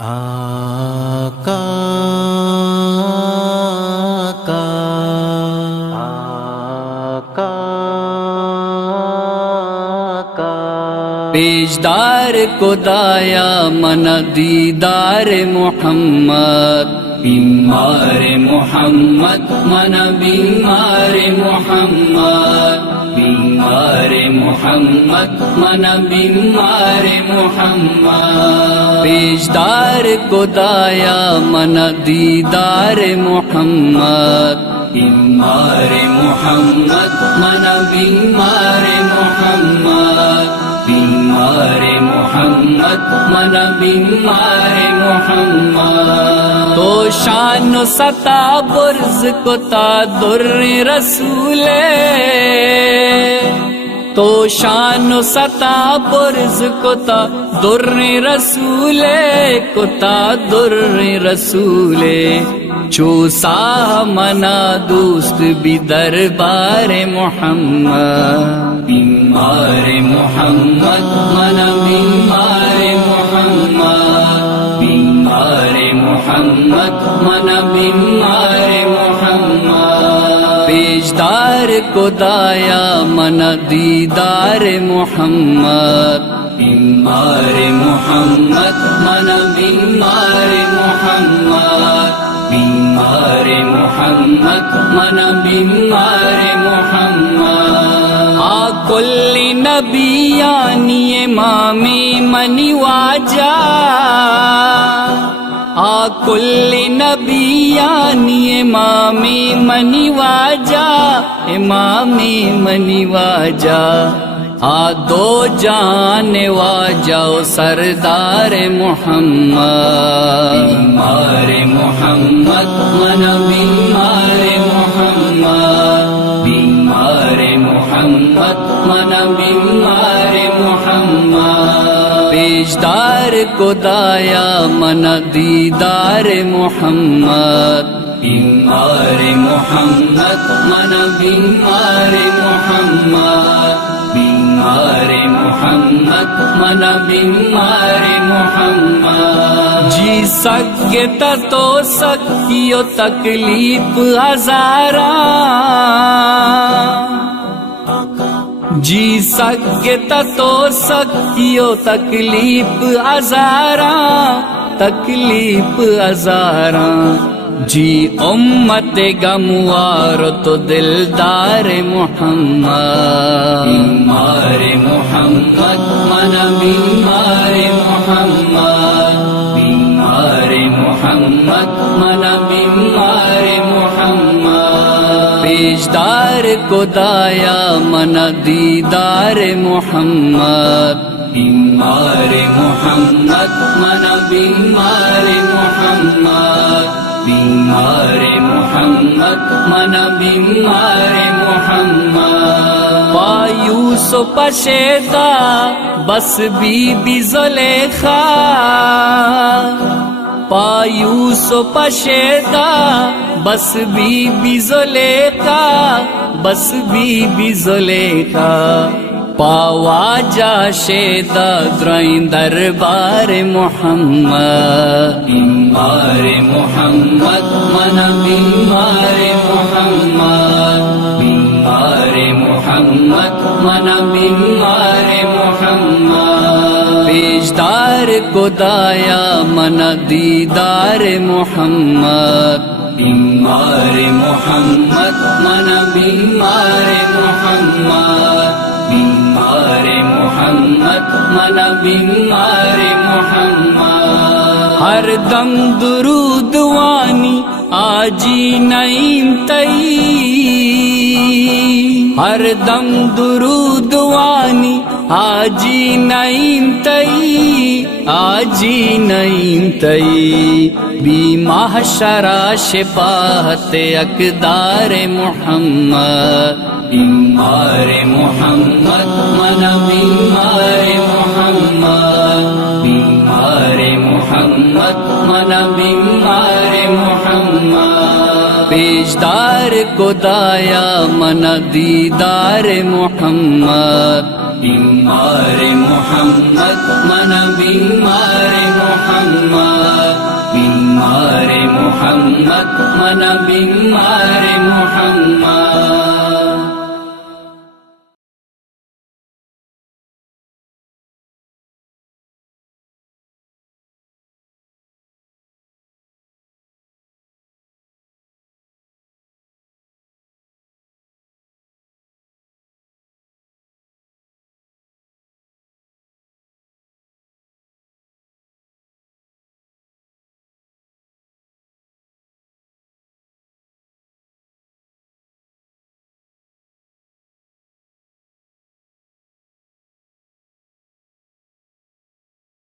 آقا آقا آقا آقا پیشدار کو دایا من دیدار محمد، بیمار محمد من بیمار محمد، بیمار محمد من بیمار محمد، پیشدار کو دایا من دیدار محمد، بیمار محمد من بیمار محمد، بیمار محمد من بیمار محمد، تو شان و ستا برز کو تا در رسول، تو شان و ستا برز کو تا در رسول، کو تا در رسول، چو ساہ منا دوست بھی دربار محمد، بیمار محمد من بیمار محمد، بیمار محمد من بیمار محمد، پیشدار کو دایا من دیدار محمد، بیمار محمد من بیمار محمد، بیمار محمد من بیمار محمد، کل نبیانی امام منی واجہ، کل نبیانی امام منی واجہ، امام منی واجہ، دو جان واجہ سردار محمد، بیمار محمد من بیمار محمد، بیمار محمد من بیمار محمد، پیشدار کو دایا من دیدار محمد، بیمار محمد من بیمار محمد، بیمار محمد من بیمار محمد، جی سکتا تو سکیو تکلیف ہزاراں، جی سکتا تو سکیو تکلیف ہزاراں، تکلیف ہزاراں، جی امت گموار تو دلدار محمد، بیمار محمد من بیمار محمد، بیمار محمد من بیمار محمد، پیشدار کو دایا من دیدار محمد، بیمار محمد من بیمار محمد، بیمار محمد من بیمار محمد، پایوس و پشیدہ بس بی بی زلیخا، پایوس و پشیدہ بس بی بی زلیخا، بس بی بی زلیخا، پاوا جا شیدہ درائیں دربار محمد، بیمار محمد من بیمار محمد، بیمار محمد من بیمار محمد، پیشدار کو دایا من دیدار محمد، بیمار محمد من بیمار محمد، بیمار محمد من بیمار محمد، ہر دم درود وانی آجی نعیم تئی، ہر دم درود وانی آجی نعیم تئی، آجی نعیم تئی، بی محشرہ شفاعت اقدار محمد، بیمار محمد من بیمار محمد، بیمار محمد من بیمار محمد، پیشدار کو دایا من دیدار محمد، بیمار محمد من بیمار محمد mare Muhammad, mana bing mare Muhammad.